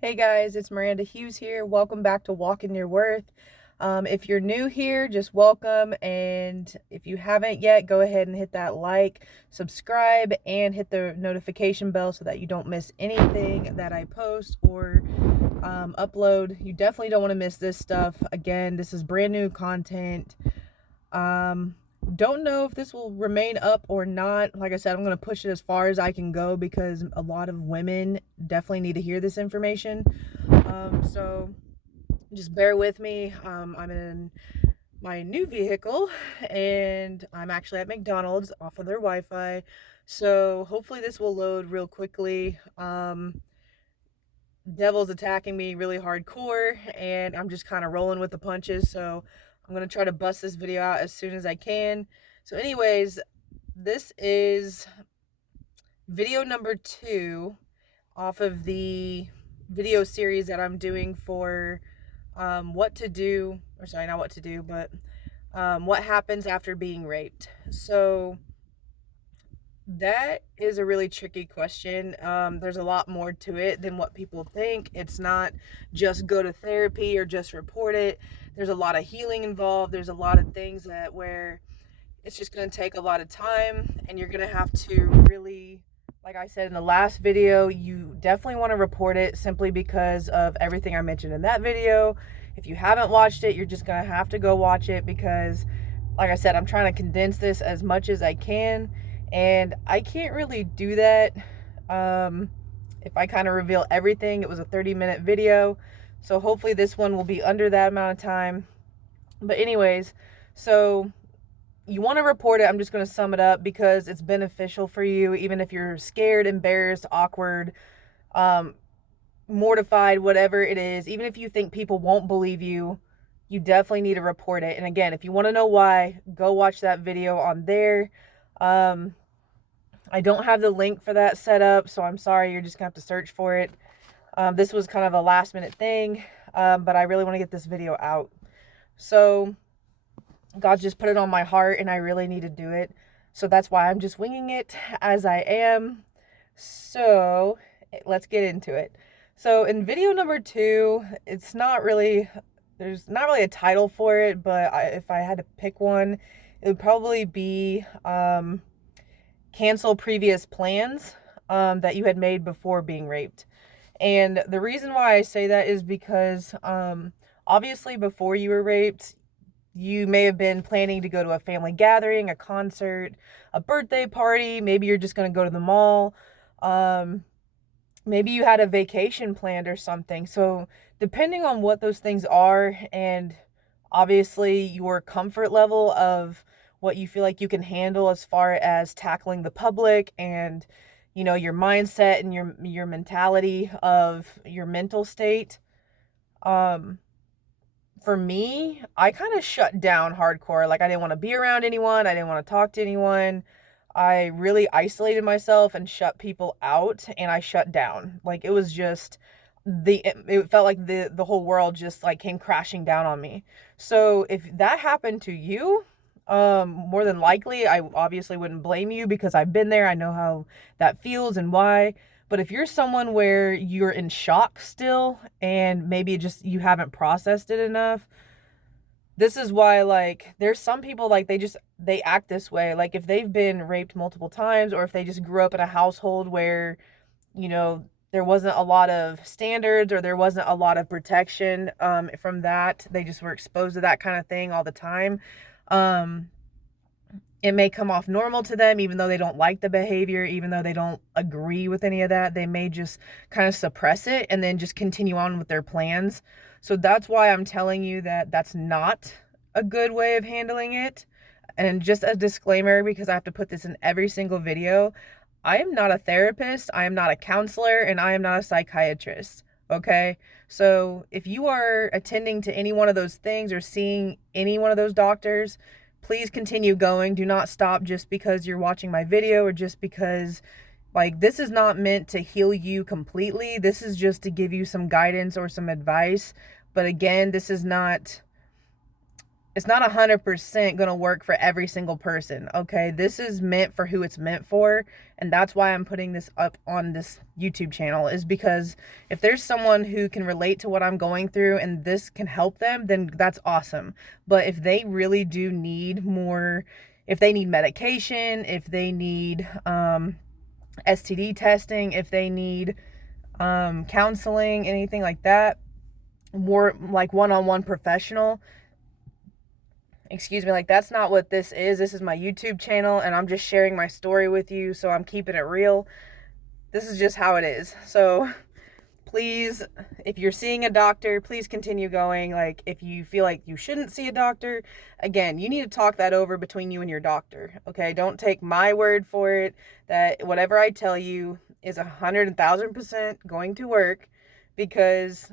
Hey guys, it's Miranda Hughes here. Welcome back to Walk in Your Worth. If you're new here, just welcome. And if you haven't yet, go ahead and hit that like, subscribe, and hit the notification bell so that you don't miss anything that I post or upload. You definitely don't want to miss this stuff. Again, this is brand new content. Don't know if this will remain up or not. Like I said, I'm going to push it as far as I can go because a lot of women definitely need to hear this information. So just bear with me. I'm in my new vehicle and I'm actually at McDonald's off of their Wi-Fi. So hopefully this will load real quickly. Devil's attacking me really hardcore and I'm just kind of rolling with the punches. So I'm going to try to bust this video out as soon as I can. So anyways, this is video number 2 off of the video series that I'm doing for what to do, or sorry, not what to do, but what happens after being raped. So that is a really tricky question. There's a lot more to it than what people think. It's not just go to therapy or just report it. There's a lot of healing involved. There's a lot of things that where it's just going to take a lot of time and you're going to have to really, like I said in the last video, you definitely want to report it simply because of everything I mentioned in that video. If you haven't watched it, you're just going to have to go watch it because, like I said, I'm trying to condense this as much as I can. And I can't really do that if I kind of reveal everything. It was a 30-minute video. So hopefully this one will be under that amount of time. But anyways, so you want to report it. I'm just going to sum it up because it's beneficial for you, even if you're scared, embarrassed, awkward, mortified, whatever it is. Even if you think people won't believe you, you definitely need to report it. And again, if you want to know why, go watch that video on there. I don't have the link for that set up, so I'm sorry, you're just gonna have to search for it. This was kind of a last minute thing, but I really want to get this video out. So God just put it on my heart and I really need to do it. So that's why I'm just winging it as I am. So let's get into it. So in video number 2, there's not really a title for it, but if I had to pick one, it would probably be cancel previous plans that you had made before being raped. And the reason why I say that is because obviously before you were raped, you may have been planning to go to a family gathering, a concert, a birthday party. Maybe you're just going to go to the mall. Maybe you had a vacation planned or something. So depending on what those things are and obviously your comfort level of what you feel like you can handle as far as tackling the public and your mindset and your mentality of your mental state. For me, I kind of shut down hardcore. Like I didn't want to be around anyone. I didn't want to talk to anyone. I really isolated myself and shut people out and I shut down. Like it was just it felt like the whole world just like came crashing down on me. So if that happened to you, more than likely I obviously wouldn't blame you because I've been there. I know how that feels and why. But if you're someone where you're in shock still and maybe just you haven't processed it enough, this is why like there's some people like they act this way. Like if they've been raped multiple times or if they just grew up in a household where, there wasn't a lot of standards or there wasn't a lot of protection from that. They just were exposed to that kind of thing all the time. It may come off normal to them, even though they don't like the behavior, even though they don't agree with any of that. They may just kind of suppress it and then just continue on with their plans. So that's why I'm telling you that that's not a good way of handling it. And just a disclaimer, because I have to put this in every single video, I am not a therapist, I am not a counselor, and I am not a psychiatrist. Okay? So if you are attending to any one of those things or seeing any one of those doctors, please continue going. Do not stop just because you're watching my video or just because, like, this is not meant to heal you completely. This is just to give you some guidance or some advice. But again, it's it's not 100% going to work for every single person. Okay. This is meant for who it's meant for. And that's why I'm putting this up on this YouTube channel, is because if there's someone who can relate to what I'm going through and this can help them, then that's awesome. But if they really do need more, if they need medication, if they need STD testing, if they need counseling, anything like that, more like one-on-one professional, excuse me, like that's not what this is. This is my YouTube channel and I'm just sharing my story with you, so I'm keeping it real. This is just how it is. So please, if you're seeing a doctor, please continue going. Like, if you feel like you shouldn't see a doctor, again, you need to talk that over between you and your doctor. Okay, don't take my word for it that whatever I tell you is 100,000% going to work, because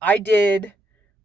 I did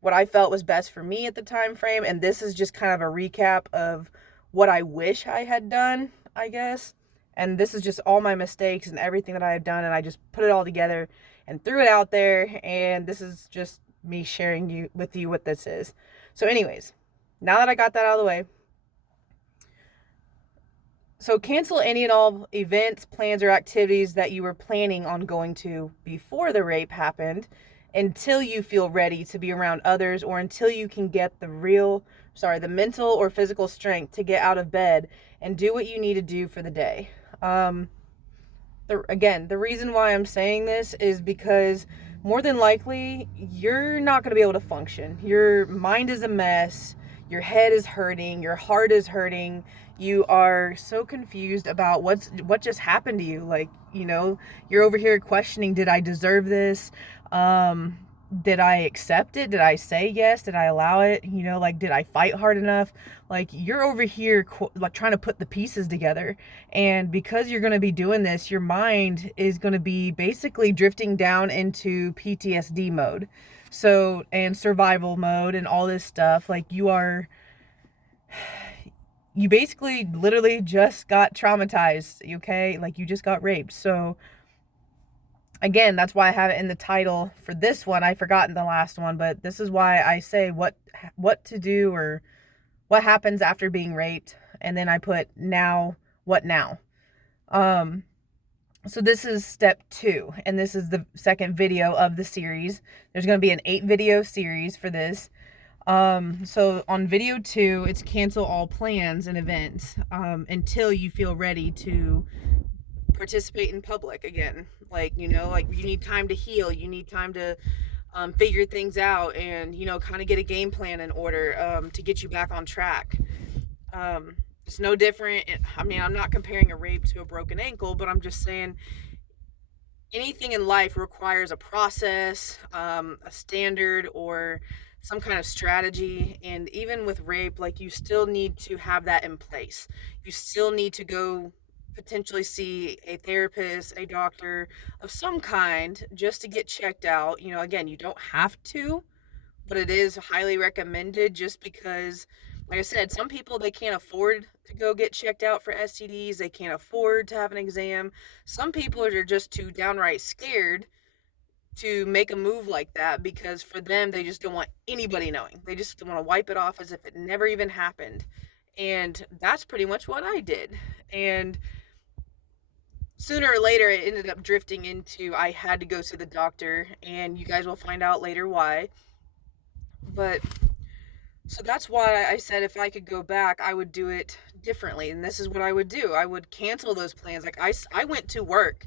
what I felt was best for me at the time frame, and this is just kind of a recap of what I wish I had done, I guess. And this is just all my mistakes and everything that I had done, and I just put it all together and threw it out there, and this is just me sharing with you what this is. So anyways, now that I got that out of the way, so cancel any and all events, plans, or activities that you were planning on going to before the rape happened, until you feel ready to be around others, or until you can get the mental or physical strength to get out of bed and do what you need to do for the day. The reason why I'm saying this is because more than likely you're not going to be able to function. Your mind is a mess. Your head is hurting. Your heart is hurting. You are so confused about what just happened to you. Like, you're over here questioning, did I deserve this? Did I accept it? Did I say yes? Did I allow it? Did I fight hard enough? Like, you're over here like trying to put the pieces together. And because you're going to be doing this, your mind is going to be basically drifting down into PTSD mode. So, and survival mode and all this stuff. Like, you basically literally just got traumatized, okay? Like, you just got raped. So again, that's why I have it in the title for this one. I forgot in the last one, but this is why I say what to do, or what happens after being raped, and then I put now, what now? So this is step 2, and this is the second video of the series. There's going to be an 8-video series for this. So on video 2, it's cancel all plans and events until you feel ready to participate in public again. Like, you need time to heal. You need time to figure things out, and, kind of get a game plan in order to get you back on track. It's no different. I mean, I'm not comparing a rape to a broken ankle, but I'm just saying anything in life requires a process, a standard, or some kind of strategy. And even with rape, like, you still need to have that in place. You still need to go potentially see a therapist, a doctor of some kind, just to get checked out. Again, you don't have to, but it is highly recommended, just because, like I said, some people, they can't afford to go get checked out for STDs. They can't afford to have an exam. Some people are just too downright scared to make a move like that, because for them, they just don't want anybody knowing. They just want to wipe it off as if it never even happened. And that's pretty much what I did. And sooner or later, it ended up drifting into I had to go see the doctor, and you guys will find out later why. But so that's why I said if I could go back, I would do it differently. And this is what I would do. I would cancel those plans. Like, I went to work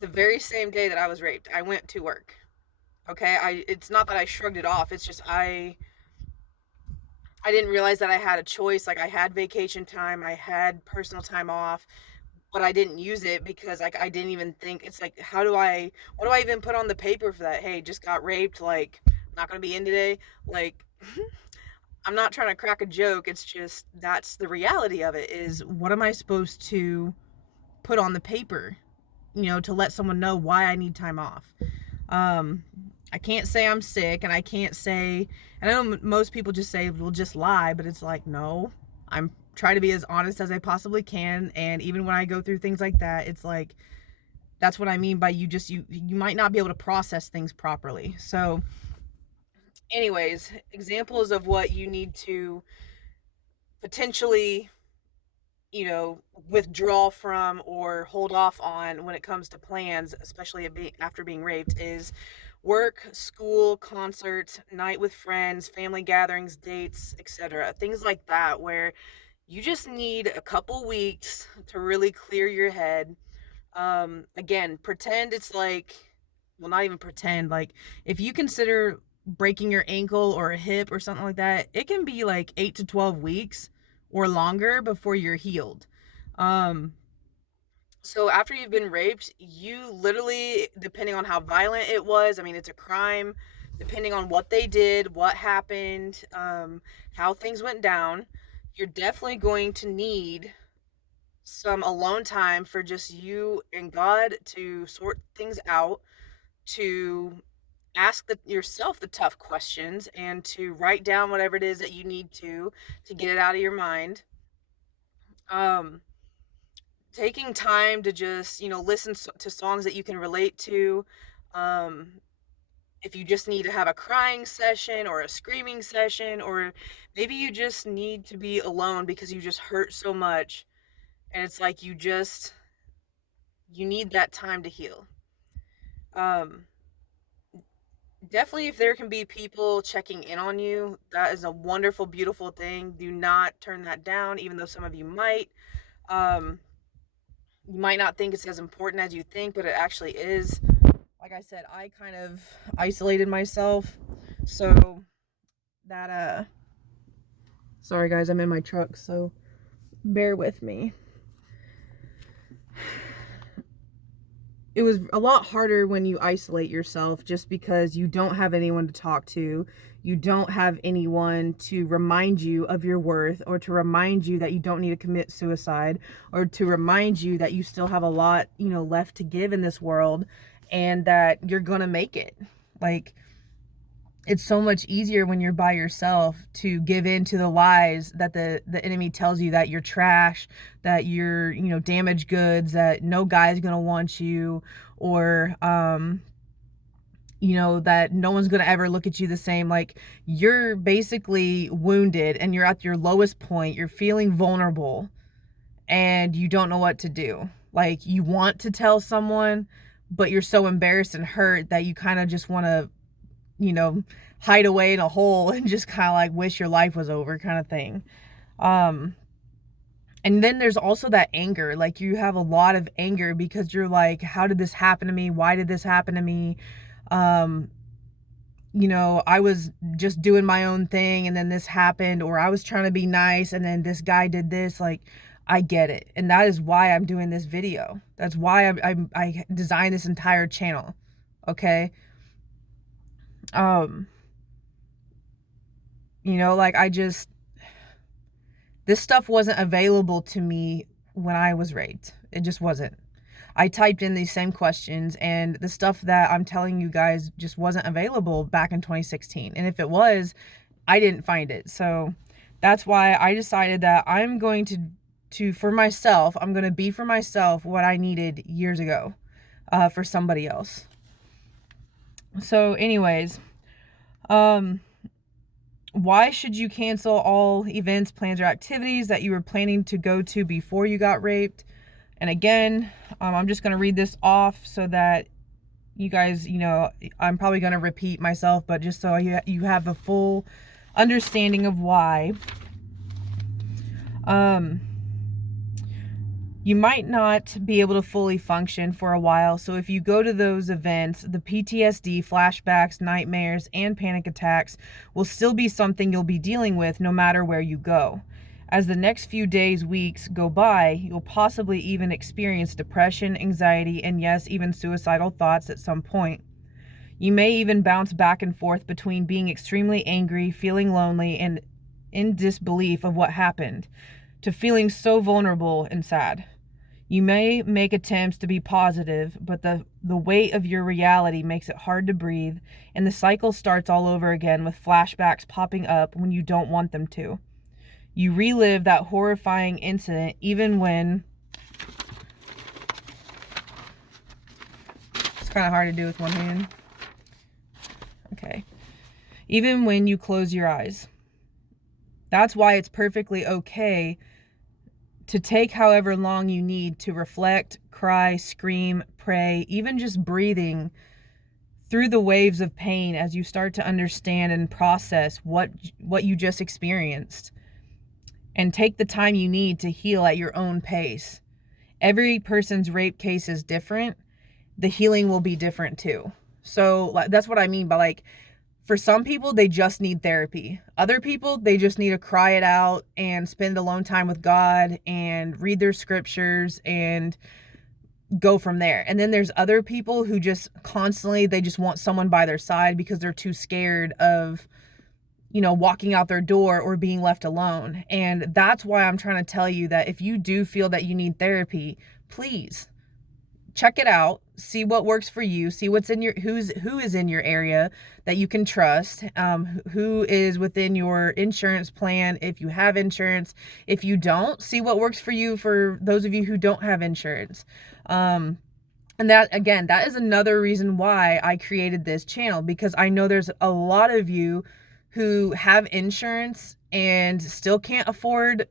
the very same day that I was raped. I went to work. Okay? It's not that I shrugged it off. It's just I didn't realize that I had a choice. Like, I had vacation time. I had personal time off. But I didn't use it because, like, I didn't even think. It's like, what do I even put on the paper for that? Hey, just got raped. Like, not going to be in today. Like, I'm not trying to crack a joke. It's just, that's the reality of it, is what am I supposed to put on the paper, to let someone know why I need time off? I can't say I'm sick, and I can't say, and I know most people just say, well, just lie, but it's like, no, I'm trying to be as honest as I possibly can. And even when I go through things like that, it's like, that's what I mean by you might not be able to process things properly. So Anyways, examples of what you need to potentially, withdraw from or hold off on when it comes to plans, especially after being raped, is work, school, concerts, night with friends, family gatherings, dates, etc. Things like that, where you just need a couple weeks to really clear your head. Again, pretend it's like, well, not even pretend, like if you consider breaking your ankle or a hip or something like that, it can be like 8 to 12 weeks or longer before you're healed. Um, so after you've been raped, you literally, depending on how violent it was, I mean, it's a crime, depending on what they did, what happened, how things went down, you're definitely going to need some alone time for just you and God to sort things out, to ask yourself the tough questions, and to write down whatever it is that you need to get it out of your mind. Um, Taking time to just, listen to songs that you can relate to. Um, if you just need to have a crying session or a screaming session, or maybe you just need to be alone because you just hurt so much, and it's like you need that time to heal. Um, Definitely, if there can be people checking in on you, that is a wonderful, beautiful thing. Do not turn that down, even though some of you might. Um, you might not think it's as important as you think, but it actually is. Like I said, I kind of isolated myself, so that sorry guys, I'm in my truck, so bear with me. It was a lot harder when you isolate yourself, just because you don't have anyone to talk to. You don't have anyone to remind you of your worth, or to remind you that you don't need to commit suicide, or to remind you that you still have a lot, left to give in this world, and that you're gonna make it. Like, it's so much easier when you're by yourself to give in to the lies that the enemy tells you, that you're trash, that you're, damaged goods, that no guy's gonna want you, or that no one's gonna ever look at you the same. Like, you're basically wounded and you're at your lowest point, you're feeling vulnerable, and you don't know what to do. Like, you want to tell someone, but you're so embarrassed and hurt that you kind of just want to, hide away in a hole and just kind of like wish your life was over, kind of thing. Um, and then there's also that anger. Like, you have a lot of anger because you're like, how did this happen to me? Why did this happen to me? Um, I was just doing my own thing and then this happened, or I was trying to be nice and then this guy did this. Like, I get it. And that is why I'm doing this video. That's why I designed this entire channel. Okay. Like, this stuff wasn't available to me when I was raped. It just wasn't. I typed in these same questions, and the stuff that I'm telling you guys just wasn't available back in 2016. And if it was, I didn't find it. So that's why I decided that I'm going to for myself, I'm going to be for myself what I needed years ago, for somebody else. So anyways, why should you cancel all events, plans, or activities that you were planning to go to before you got raped? And again, I'm just going to read this off so that you guys, I'm probably going to repeat myself, but just so you have a full understanding of why. You might not be able to fully function for a while. So if you go to those events, the PTSD, flashbacks, nightmares, and panic attacks will still be something you'll be dealing with no matter where you go. As the next few days, weeks go by, you'll possibly even experience depression, anxiety, and yes, even suicidal thoughts at some point. You may even bounce back and forth between being extremely angry, feeling lonely, and in disbelief of what happened, to feeling so vulnerable and sad. You may make attempts to be positive, but the weight of your reality makes it hard to breathe, and the cycle starts all over again with flashbacks popping up when you don't want them to. You relive that horrifying incident even when... It's kind of hard to do with one hand. Okay. even when you close your eyes. That's why it's perfectly okay to take however long you need to reflect, cry, scream, pray, even just breathing through the waves of pain as you start to understand and process what you just experienced. And take the time you need to heal at your own pace. Every person's rape case is different. The healing will be different too. So that's what I mean by, like, for some people, they just need therapy. Other people, they just need to cry it out and spend alone time with God and read their scriptures and go from there. And then there's other people who just constantly, they just want someone by their side because they're too scared of, walking out their door or being left alone. And that's why I'm trying to tell you that if you do feel that you need therapy, please check it out, see what works for you, see what's in your, who is in your area that you can trust, who is within your insurance plan, if you have insurance. If you don't, see what works for you, for those of you who don't have insurance. And that, again, that is another reason why I created this channel, because I know there's a lot of you who have insurance and still can't afford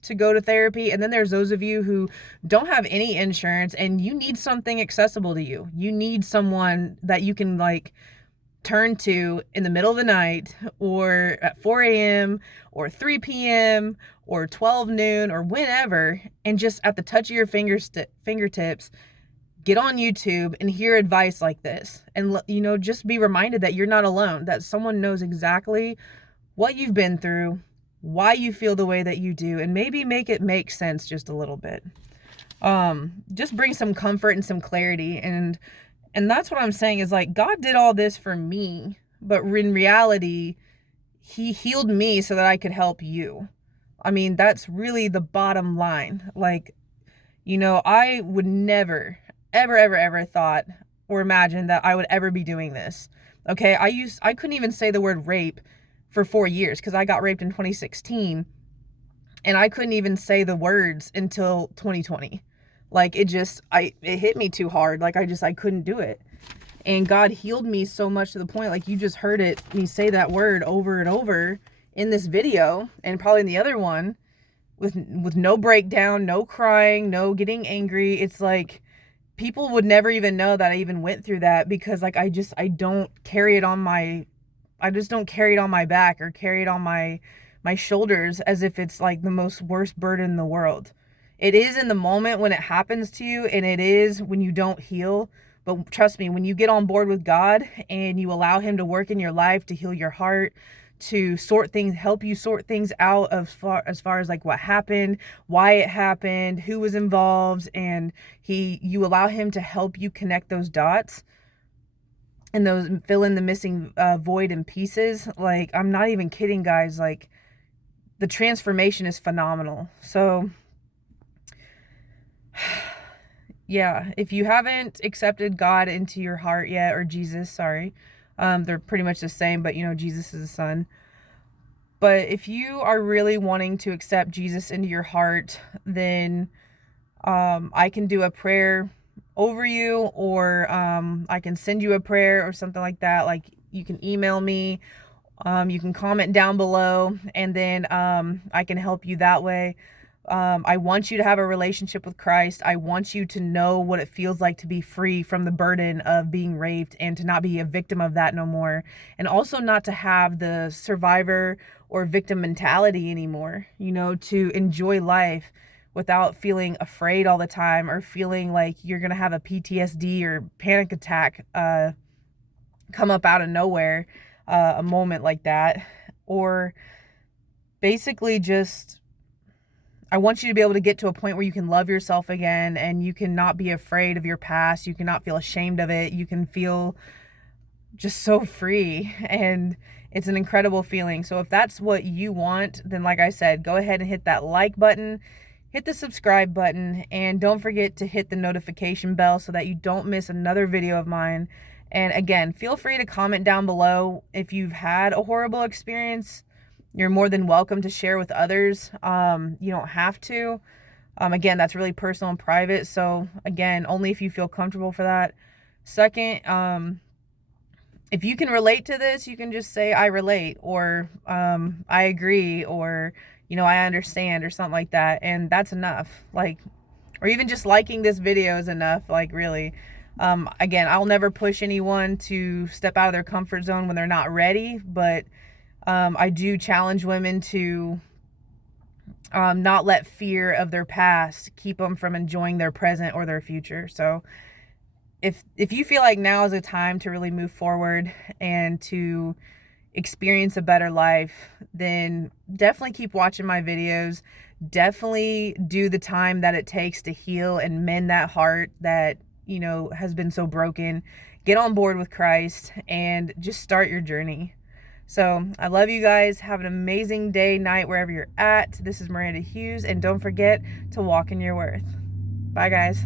to go to therapy. And then there's those of you who don't have any insurance and you need something accessible to you. You need someone that you can, like, turn to in the middle of the night, or at 4 a.m. or 3 p.m. or 12 noon or whenever, and just at the touch of your fingertips, get on YouTube and hear advice like this. And, just be reminded that you're not alone, that someone knows exactly what you've been through, why you feel the way that you do, and maybe make it make sense just a little bit. Just bring some comfort and some clarity. And that's what I'm saying is, like, God did all this for me, but in reality, he healed me so that I could help you. I mean, that's really the bottom line. Like, I would never, ever thought or imagined that I would ever be doing this. Okay. I couldn't even say the word rape for 4 years because I got raped in 2016, and I couldn't even say the words until 2020. Like, it hit me too hard. Like, I couldn't do it. And God healed me so much to the point, like, you just heard me say that word over and over in this video, and probably in the other one, with no breakdown, no crying, no getting angry. It's like, people would never even know that I even went through that, because, like, I don't carry it on my back or carry it on my shoulders as if it's like the most worst burden in the world. It is in the moment when it happens to you, and it is when you don't heal. But trust me, when you get on board with God and you allow him to work in your life, to heal your heart, to help you sort things out as far as like what happened, why it happened, who was involved, and you allow him to help you connect those dots and fill in the missing void and pieces. Like, I'm not even kidding, guys. Like, the transformation is phenomenal. So yeah, if you haven't accepted God into your heart yet, or Jesus, sorry, they're pretty much the same, but Jesus is the son. But if you are really wanting to accept Jesus into your heart, then I can do a prayer over you, or I can send you a prayer or something like that. Like, you can email me, you can comment down below, and then I can help you that way. I want you to have a relationship with Christ. I want you to know what it feels like to be free from the burden of being raped, and to not be a victim of that no more. And also not to have the survivor or victim mentality anymore, to enjoy life without feeling afraid all the time, or feeling like you're going to have a PTSD or panic attack come up out of nowhere, a moment like that. Or basically just, I want you to be able to get to a point where you can love yourself again, and you can not be afraid of your past. You cannot feel ashamed of it. You can feel just so free, and it's an incredible feeling. So if that's what you want, then like I said, go ahead and hit that like button, hit the subscribe button, and don't forget to hit the notification bell so that you don't miss another video of mine. And again, feel free to comment down below if you've had a horrible experience. You're more than welcome to share with others. You don't have to. Again, that's really personal and private. So again, only if you feel comfortable for that. Second, if you can relate to this, you can just say I relate, or I agree, or I understand, or something like that, and that's enough. Like, or even just liking this video is enough. Like, really. Again, I'll never push anyone to step out of their comfort zone when they're not ready, but I do challenge women to not let fear of their past keep them from enjoying their present or their future. So if you feel like now is a time to really move forward and to experience a better life, then definitely keep watching my videos. Definitely do the time that it takes to heal and mend that heart that has been so broken. Get on board with Christ and just start your journey. So I love you guys. Have an amazing day, night, wherever you're at. This is Miranda Hughes, and don't forget to walk in your worth. Bye, guys.